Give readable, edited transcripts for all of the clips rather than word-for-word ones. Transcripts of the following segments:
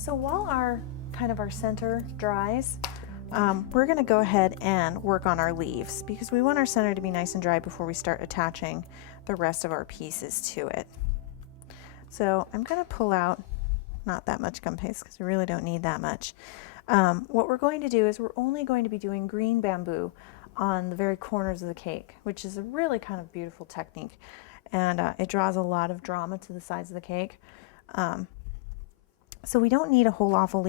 So while our center dries, we're going to go ahead and work on our leaves because we want our center to be nice and dry before we start attaching the rest of our pieces to it. So I'm going to pull out not that much gum paste because we really don't need that much. What we're going to do is we're only going to be doing green bamboo on the very corners of the cake, which is a really kind of beautiful technique, and it draws a lot of drama to the sides of the cake. So we don't need a whole awful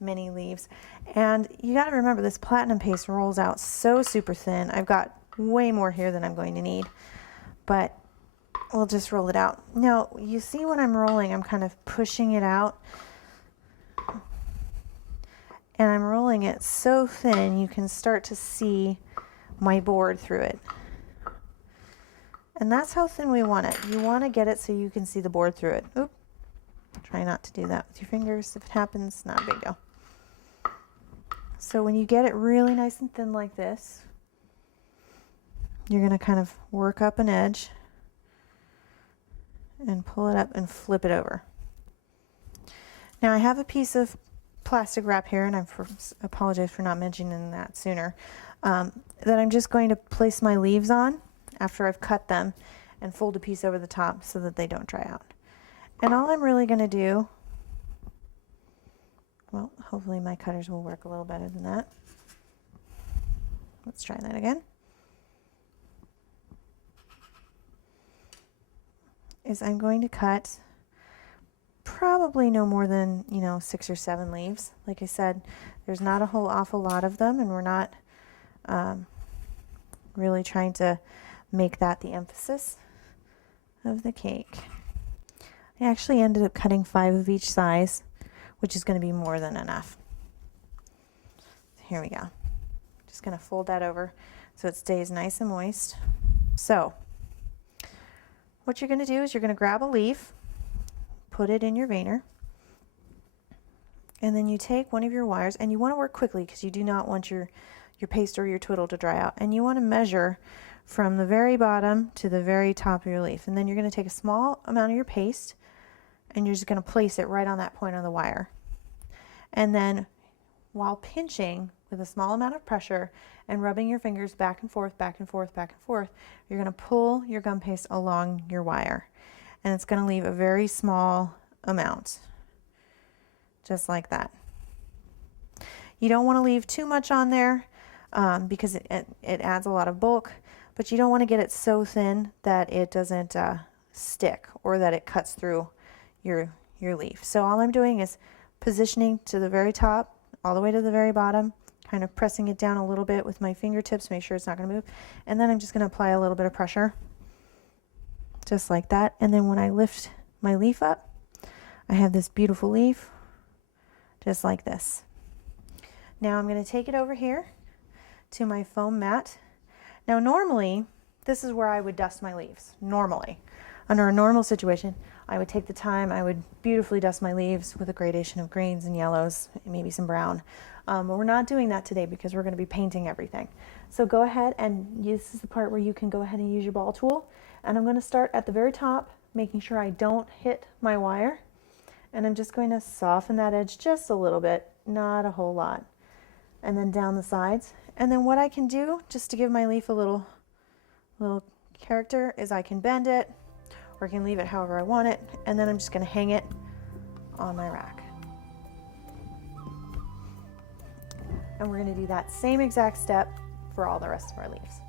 many leaves, and you got to remember this platinum paste rolls out so super thin. I've got way more here than I'm going to need, but we'll just roll it out. Now you see when I'm rolling, I'm kind of pushing it out, and I'm rolling it so thin you can start to see my board through it. And that's how thin we want it. You want to get it so you can see the board through it. Oop. Try not to do that with your fingers. If it happens, not a big deal. So when you get it really nice and thin like this, you're going to kind of work up an edge and pull it up and flip it over. Now I have a piece of plastic wrap here, and I apologize for not mentioning that sooner, that I'm just going to place my leaves on after I've cut them and fold a piece over the top so that they don't dry out. And all I'm really going to do, well, hopefully my cutters will work a little better than that. Let's try that again. Is I'm going to cut probably no more than, 6 or 7 leaves. Like I said, there's not a whole awful lot of them, and we're not really trying to make that the emphasis of the cake. I actually ended up cutting 5 of each size, which is going to be more than enough. Here we go. Just going to fold that over so it stays nice and moist. So what you're going to do is you're going to grab a leaf, put it in your veiner, and then you take one of your wires, and you want to work quickly because you do not want your paste or your twiddle to dry out, and you want to measure from the very bottom to the very top of your leaf. And then you're going to take a small amount of your paste and you're just going to place it right on that point on the wire. And then while pinching with a small amount of pressure and rubbing your fingers back and forth, back and forth, back and forth, you're going to pull your gum paste along your wire. And it's going to leave a very small amount, just like that. You don't want to leave too much on there because it adds a lot of bulk, but you don't want to get it so thin that it doesn't stick or that it cuts through your leaf. So all I'm doing is positioning to the very top, all the way to the very bottom, kind of pressing it down a little bit with my fingertips, make sure it's not going to move. And then I'm just going to apply a little bit of pressure, just like that. And then when I lift my leaf up, I have this beautiful leaf, just like this. Now I'm going to take it over here to my foam mat. Now normally, this is where I would dust my leaves. Normally, under a normal situation, I would take the time, I would beautifully dust my leaves with a gradation of greens and yellows, and maybe some brown. But we're not doing that today because we're going to be painting everything. So go ahead, and this is the part where you can go ahead and use your ball tool. And I'm going to start at the very top, making sure I don't hit my wire. And I'm just going to soften that edge just a little bit, not a whole lot. And then down the sides. And then what I can do, just to give my leaf a little character, is I can bend it, or I can leave it however I want it, and then I'm just going to hang it on my rack. And we're going to do that same exact step for all the rest of our leaves.